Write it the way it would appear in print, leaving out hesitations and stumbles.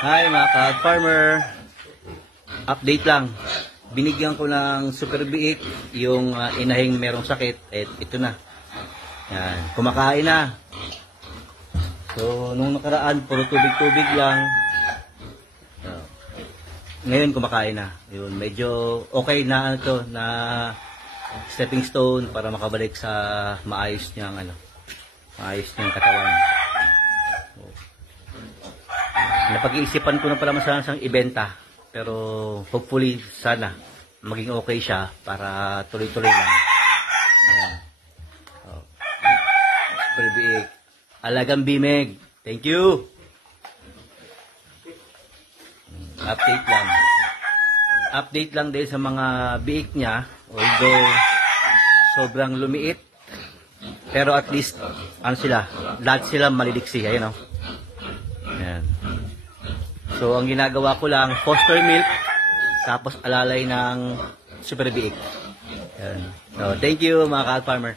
Hi mga ka-farmer, update lang. Binigyan ko ng super biik yung inahing merong sakit. Ito na. Yan, kumakain na. So nung nakaraan puro tubig-tubig lang. Ngayon kumakain na. Yun, medyo okay na ito na stepping stone para makabalik sa maayos niyang katawan. Napag-iisipan ko na pala masanang ibenta, pero hopefully sana maging okay siya para tuloy-tuloy lang. Ayan. Oh. Super biik. Alagang bimeg. Thank you. Update lang din sa mga biik niya, although sobrang lumiit, pero at least lahat sila maliliksi. Ayan o. Ayan. So, ang ginagawa ko lang, foster milk, tapos alalay ng super biik. Ayan. So, thank you mga ka-farmer.